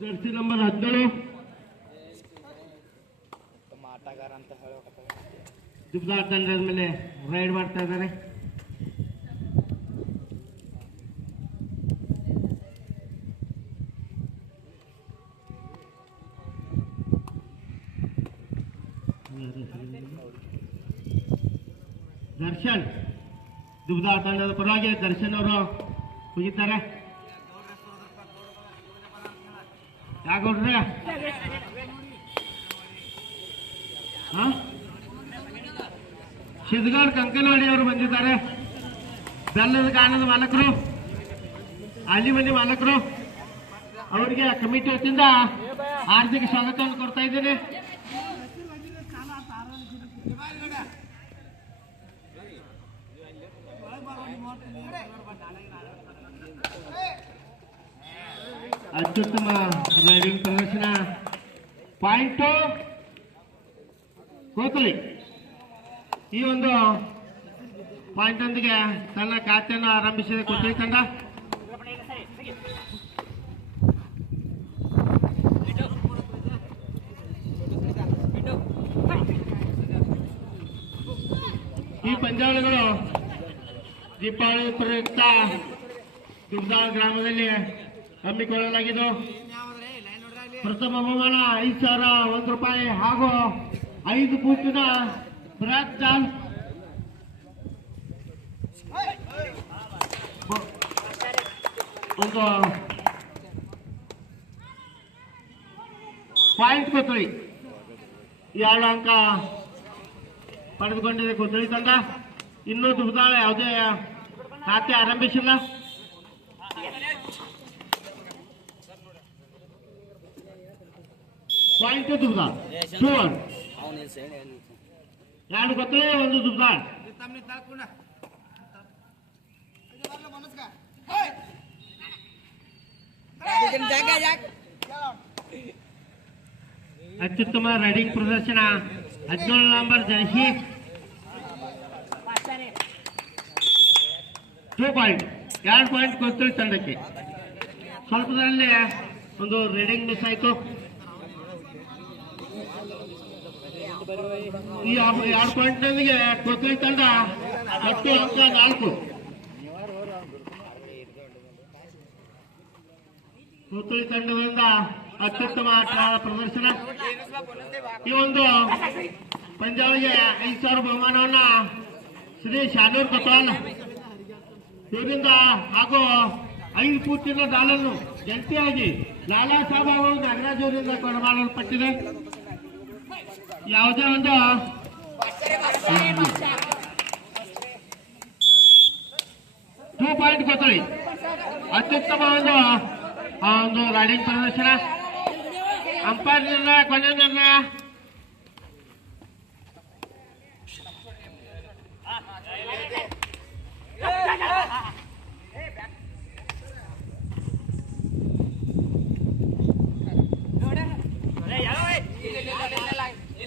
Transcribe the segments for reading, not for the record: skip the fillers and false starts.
Jersey number 17 ಆಟಗಾರ ಅಂತ ದುಬ್ದಾ ತಂಡದ ಮೇಲೆ ರೈಡ್ ಮಾಡ್ತಾ ಇದ್ದಾರೆ. ದರ್ಶನ್ ದುಬ್ದಾ ತಂಡದ ಪರವಾಗಿ ದರ್ಶನ್ ಅವರು ಹೋಗಿದ್ದಾರೆ. ಯಾಕೋಡ್ರೆ ಶಿದ್ಗಾಡ್ ಕಂಕನವಾಡಿ ಅವರು ಬಂದಿದ್ದಾರೆ. ಬೆಲ್ಲದ ಕಾರಣದ ಮಾಲಕರು, ಆಲಿಮನಿ ಮಾಲಕರು ಅವರಿಗೆ ಕಮಿಟಿ ವತಿಯಿಂದ ಹಾರ್ದಿಕ ಸ್ವಾಗತವನ್ನು ಕೊಡ್ತಾ ಇದ್ದೇನೆ. ಅತ್ಯುತ್ತಮ ರೈಡಿಂಗ್ ಪ್ರದರ್ಶನ. ಪಾಯಿಂಟು ಕೋಕಲಿ ಈ ಒಂದು ಪಾಯಿಂಟ್ ಒಂದಿಗೆ ತನ್ನ ಖಾತೆಯನ್ನು ಆರಂಭಿಸಿದ ಕೊತ್ತೂರಿ ತಂಡ. ಈ ಪಂದ್ಯಾವಳಿಗಳು ದೀಪಾವಳಿ ಪ್ರಯುಕ್ತ ದುರ್ದಾ ಗ್ರಾಮದಲ್ಲಿ ಹಮ್ಮಿಕೊಳ್ಳಲಾಗಿದ್ದು, ಪ್ರಥಮ ಬಹುಮಾನ 5,001 ರೂಪಾಯಿ ಹಾಗೂ 5 ಫೂಟಿನ ಬೃಹತ್ ಜಾಲ್ ಒಂದು ಪಾಯಿಂಟ್ ಕೊತ್ತಳಿ 2 ಅಂಕ ಪಡೆದುಕೊಂಡಿದೆ ಕೊತ್ತಳಿ ತಂಡ. ಇನ್ನೂ ದುಬ್ದಾಳ ಯಾವುದೇ ಖಾತೆ ಆರಂಭಿಸಿಲ್ಲ. ಪಾಯಿಂಟ್ ದುಬ್ದಾಳ 2-1. 2 ಕೊತ್ತಳಿ 1 ದುಬ್ದಾಳ. ಅತ್ಯುತ್ತಮ ರೈಡಿಂಗ್ ಪ್ರದರ್ಶನ 17 ನಂಬರ್ ಜರ್ಸಿ 2 ಪಾಯಿಂಟ್ 2 ಪಾಯಿಂಟ್ ಕೊತ್ತಳಿ ತಂಡಕ್ಕೆ. ಸ್ವಲ್ಪದಲ್ಲೇ ಒಂದು ರೈಡಿಂಗ್ ಮಿಸ್ ಆಯಿತು. ಈ 2 ಪಾಯಿಂಟ್ನೊಂದಿಗೆ ಕೊತ್ತಳಿ ತಂಡ 10 ಅಂಕ 4. ಕೊತ್ತಳಿ ತಂಡದಿಂದ ಅತ್ಯುತ್ತಮ ಆಟ ಪ್ರದರ್ಶನ. ಈ ಒಂದು ಪಂದ್ಯಾವಳಿಗೆ 5,000 ಬಹುಮಾನವನ್ನ ಶ್ರೀ ಶಾನೂರ್ ಕೊತ್ವಾಲ್ ಇವರಿಂದ ಹಾಗೂ 5 ಫೂಟಿನ ಡಾಲನ್ನು ಜಂಟಿಯಾಗಿ ಲಾಲಾ ಸಾಬ್ ಅವರು ನಾಗರಾಜ್ ಅವರಿಂದ ಕೊಡಮಾಡಲ್ಪಟ್ಟಿದೆ. ಯಾವುದೇ ಒಂದು 2 ಪಾಯಿಂಟ್ ಕೊತ್ತಳಿ ಅತ್ಯುತ್ತಮ ಒಂದು ರೈಡಿಂಗ್ ಪ್ರದರ್ಶನ. ಅಂಪೈರ್ ನಿರ್ಣಯ, ಕೊನೆ ನಿರ್ಣಯ.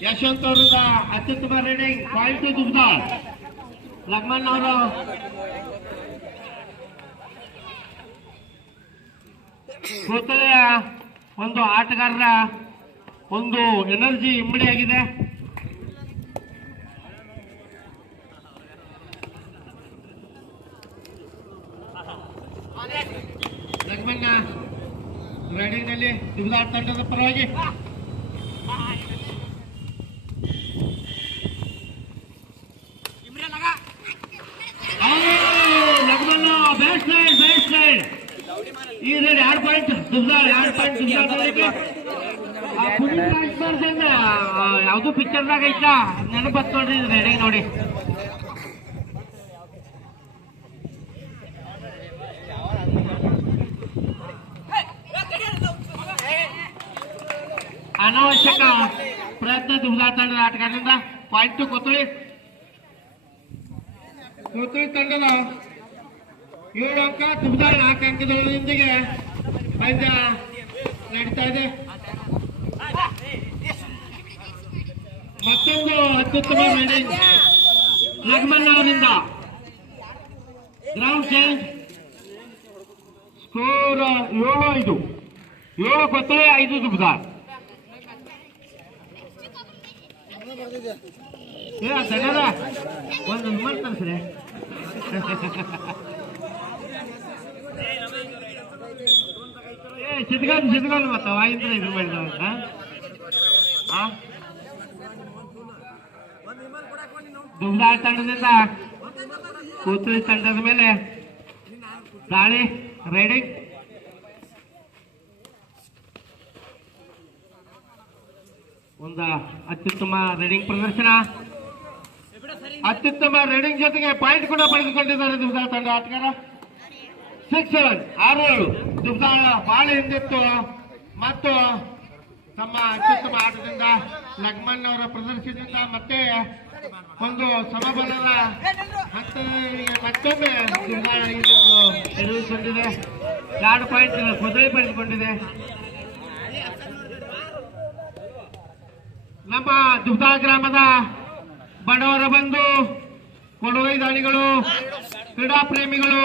ಯಶವಂತ್ ಅವರಿಂದ ಅತ್ಯುತ್ತಮ ರೈಡಿಂಗ್ ಪಾಯಿಂಟ್ ದುಬ್ದಾಳ್. ಲಕ್ಮನ್ ಅವರು ಕೊತ್ತಳೆಯ ಒಂದು ಆಟಗಾರರ ಒಂದು ಎನರ್ಜಿ ಇಮ್ಮಡಿಯಾಗಿದೆ. ಲಕ್ಮನ್ನ ರೈಡಿಂಗ್ ನಲ್ಲಿ ದುಬ್ದಾಳ್ ತಂಡದ ಪರವಾಗಿ ಲಕ್ಮನ್ನ ಬೆಸ್ಟ್ ರೈಡ್. ಈ raid 2 point Dubdal. 2 point Dubdal. Puneeth Rajkumar ಯಾವ್ದು ಪಿಕ್ಚರ್ದಾಗ ಐತಾ ನೆನಪತ್ ನೋಡ್ರಿ ರೈಡಿಂಗ್ ನೋಡಿ. ಅನಾವಶ್ಯಕ ಪ್ರಯತ್ನ ದುಬ್ದಾಳ್ ತಂಡದ ಆಟಗಾರರಿಂದ. ಪಾಯಿಂಟ್ ಕೊತ್ತಳಿ ತಂಡದ 7 ಅಂಕ, ದುಬ್ದಾಳ್ 4 ಅಂಕದೊಂದಿಗೆ ಪಂದ್ಯ ನಡೀತಾ ಇದೆ. ಮತ್ತೊಂದು ಅತ್ಯುತ್ತಮ ರೈಡಿಂಗ್ ಲಕ್ಮನ್ ಅವರಿಂದ ಗ್ರೌಂಡ್ ಚೇಂಜ್. ಸ್ಕೋರ್ 7-5. 7 ಕೊತ್ತಲೆ 5 ದುಬ್ದಾರ್. ತಗರ ಒಂದು ವಿಮಾನ ತರಿಸ್ರೆ ಸಿದ್ಕೊಂಡು ಮತ್ತ ವಾಯಿಂದ ಇದು ಮಾಡಿದ ದುಬ್ದಾರ್ ತಂಡದಿಂದ ಕೂತಳಿ ತಂಡದ ಮೇಲೆ ದಾಳಿ ರೈಡಿಂಗ್. ಒಂದು ಅತ್ಯುತ್ತಮ ರೈಡಿಂಗ್ ಪ್ರದರ್ಶನ, ಅತ್ಯುತ್ತಮ ರೈಡಿಂಗ್ ಜೊತೆಗೆ ಪಾಯಿಂಟ್ ಕೂಡ ಪಡೆದುಕೊಂಡಿದ್ದಾರೆ ದುಬ್ದಾಳ ತಂಡ ಆಟಗಾರ. 6-7 6-7. ದುಬ್ದಾಳ ಬಹಳ ಹಿಂದಿತ್ತು ಮತ್ತು ತಮ್ಮ ಅತ್ಯುತ್ತಮ ಆಟದಿಂದ ಲಕ್ಮಣ್ ಅವರ ಪ್ರದರ್ಶನದಿಂದ ಮತ್ತೆ ಒಂದು ಸಮಬಲದ ಹಂತದಲ್ಲಿ ಮತ್ತೊಮ್ಮೆ ದುಬ್ದಾಳ ತೆಗೆದುಕೊಂಡಿದೆ. 2 ಪಾಯಿಂಟ್ ಕುದುರೆ ಪಡೆದುಕೊಂಡಿದೆ. ನಮ್ಮ ದುಬ್ದಾಳ ಗ್ರಾಮದ ಬಡವರ ಬಂಧು, ಕೊಡುಗೈ ದಾನಿಗಳು, ಕ್ರೀಡಾ ಪ್ರೇಮಿಗಳು,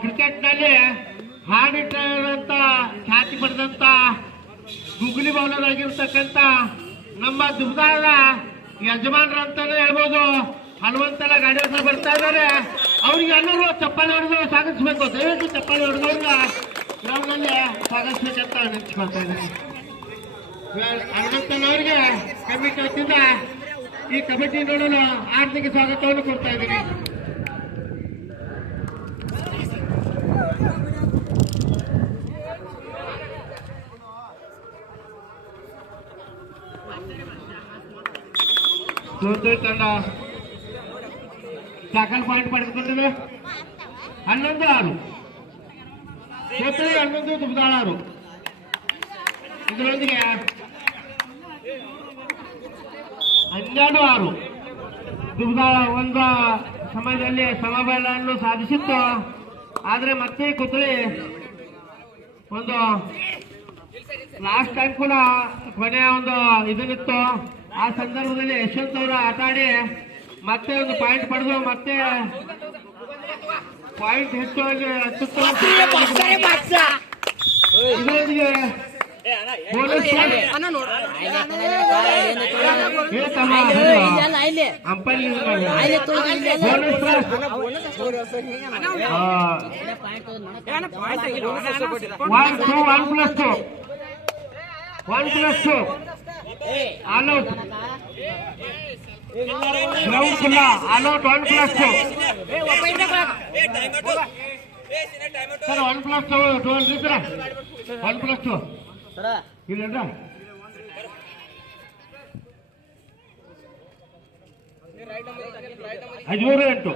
ಕ್ರಿಕೆಟ್ನಲ್ಲಿ ಹಾಡಿಟ್ಟಂತ ಖ್ಯಾತಿ ಪಡೆದಂತ ಗುಗ್ಲಿ ಬೌಲರ್ ಆಗಿರ್ತಕ್ಕಂಥ ನಮ್ಮ ದುಬ್ದಾಳದ ಯಜಮಾನರು ಅಂತಾನೆ ಹೇಳ್ಬೋದು. ಹನುಮಂತನ ಗಾಡಿ ಬರ್ತಾ ಇದ್ದಾರೆ. ಅವ್ರಿಗೆ ಎಲ್ಲರೂ ಚಪ್ಪಾಳೆ ಹೊಡೆದು ಸ್ವಾಗತಿಸಬೇಕು. ದಯವಿಟ್ಟು ಚಪ್ಪಾಳೆ ಹೊಡೆದವ್ರನ್ನ ಗ್ರೌಂಡ್ನಲ್ಲಿ ಸ್ವಾಗತಿಸ್ಬೇಕಂತ ನೆನೆಸ್ಕೊಳ್ತಾ ಇದ್ದೀನಿ. ಹನುಮಂತನವರಿಗೆ ಕಮಿಟಿ ವತಿಯಿಂದ ಈ ಕಮಿಟಿ ನೋಡಲು ಆರ್ಥಿಕ ಸ್ವಾಗತವನ್ನು ಕೊಡ್ತಾ ಇದ್ದೀನಿ. ತಂಡ ಟ್ಯಾಕಲ್ ಪಾಯಿಂಟ್ ಪಡೆದುಕೊಂಡಿದೆ. 11-6. ಕೋತಳಿ 11, ದುಬ್ದಾಳ 6. ಇದರೊಂದಿಗೆ 12-6. ದುಬ್ದಾಳ ಒಂದು ಸಮಯದಲ್ಲಿ ಸಮಬಲವನ್ನು ಸಾಧಿಸಿತ್ತು. ಆದರೆ ಮತ್ತೆ ಕೋತಳಿ ಒಂದು ಲಾಸ್ಟ್ ಟೈಮ್ ಕೂಡ ಕೊನೆಯ ಒಂದು ಇದನ್ನಿತ್ತು. ಆ ಸಂದರ್ಭದಲ್ಲಿ ಯಶವಂತ್ ಅವರು ಆಟ ಆಡಿ ಮತ್ತೆ ಒಂದು ಪಾಯಿಂಟ್ ಪಡೆದು ಮತ್ತೆ ಪಾಯಿಂಟ್ ಹೆಚ್ಚುವಲ್ಲಿ ಇದರೊಂದಿಗೆ +2 ಆಲ್ಔಟ್. ಗ್ರೌಂಡ್ ಖುಲ್ಲ ಆಲ್ಔಟ್. 1+2 ಸರ್. 1+2 ಇದ್ರ 1+2 ಇಲ್ಲ ಹದಿಮೂರು 8.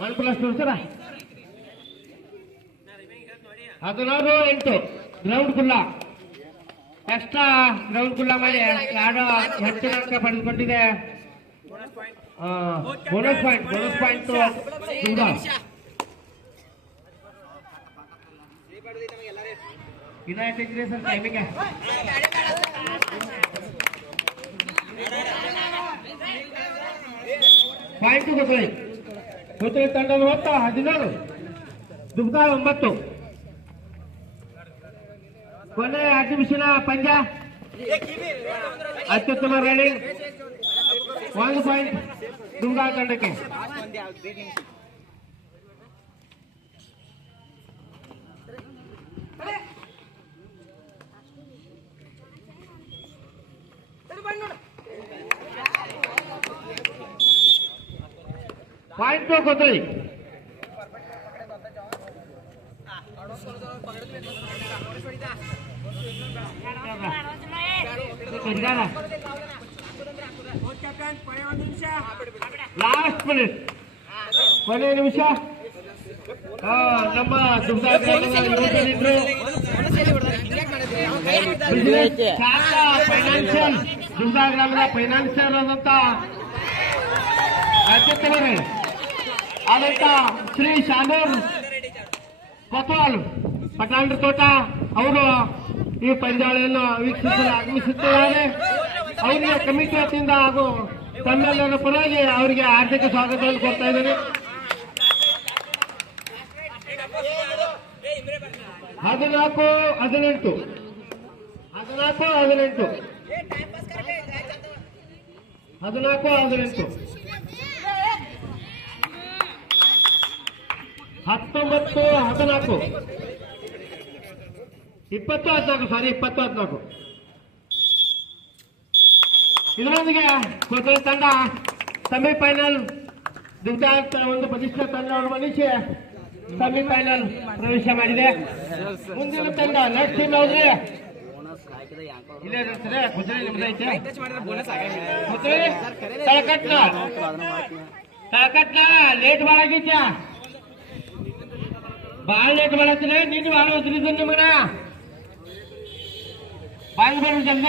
+2 ಸರ. 16-8. ಗ್ರೌಂಡ್ ಖುಲ್ಲ ಎಕ್ಸ್ಟ್ರಾ ಗ್ರೌಂಡ್ ಖುಲ್ಲ ಮಾಡಿ 2 ಹೆಚ್ಚಿನ ಅಂಕ ಪಡೆದುಕೊಂಡಿದೆ. ಬೋನಸ್ ಪಾಯಿಂಟ್ ಇದಾಗ್ತಿದ್ರೆ ಸರ್ ಟೈಮಿಂಗ್. ಪಾಯಿಂಟ್ ಕೋತಳಿ ತಂಡದ ಮೊತ್ತ 16, ದುಬ್ದಾಳ 9. ಕೊನೆ ಅಡ್ಮಿಷನ್ ಪಂಜ ಅತ್ಯುತ್ತಮ ರೈಡಿಂಗ್ 1 ಪಾಯಿಂಟ್ ದುಬ್ದಾಳ ತಂಡಕ್ಕೆ. ಪಾಯಿಂಟ್ ಕೋತಳಿ. ಲಾಸ್ಟ್ ಮಿನಿಟ್ ಕೊನೆಯ ನಿಮಿಷ. ನಮ್ಮ ದುಬ್ದಾಳ ಫೈನಾನ್ಷಿಯಲ್ ದುಬ್ದಾಳ ಗ್ರಾಮದ ಫೈನಾನ್ಷಿಯಲ್ ಆದಂತ ಅತ್ಯುತ್ತಮ ಆದಂತ ಶ್ರೀ ಶಾನೂರ್ ಕೊತ್ವಾಲ್ ಪಟಾಂಡ್ರ ತೋಟ ಅವರು ಈ ಪಂದ್ಯಾವಳಿಯನ್ನು ವೀಕ್ಷಿಸಲು ಆಗಮಿಸುತ್ತಿದ್ದಾರೆ. ಅವರಿಗೆ ಕಮಿಟಿ ವತಿಯಿಂದ ಹಾಗೂ ತಮ್ಮೆಲ್ಲರ ಪರವಾಗಿ ಅವರಿಗೆ ಆರ್ಥಿಕ ಸ್ವಾಗತವನ್ನು ಕೊಡ್ತಾ ಇದ್ದೇನೆ. 14-18 19-18 20-14 ಇದರೊಂದಿಗೆ ಕೊಟ್ಟೂರು ತಂಡ ಸೆಮಿಫೈನಲ್ ದಿವ್ಯಾಂತ ಒಂದು ಬಲಿಷ್ಠ ತಂಡವನ್ನು ಮನಿಸಿ ಸೆಮಿಫೈನಲ್ ಪ್ರವೇಶ ಮಾಡಿದೆ. ಮುಂದಿನ ತಂಡ ನೆಕ್ಸ್ಟ್ ಟೀಮ್ ಹೋದ್ರೆ ಇಲ್ಲೇ ಇರ್ತದೆ. ಕುದುರೆ ನಿಮ್ದೈತೆ, ತಳಕಟ್ಟ ಲೇಟ್ ಭಾಳ ಆಗೈತ, ಭಾಳ ಲೇಟ್ ಮಾಡತ್ತೀರಿ. ನೀನು ಭಾಳ ಓದ್ರಿ ನಿಮಗ ಬಾಯಿ ಬರೋದು ಜಲ್ದಿ.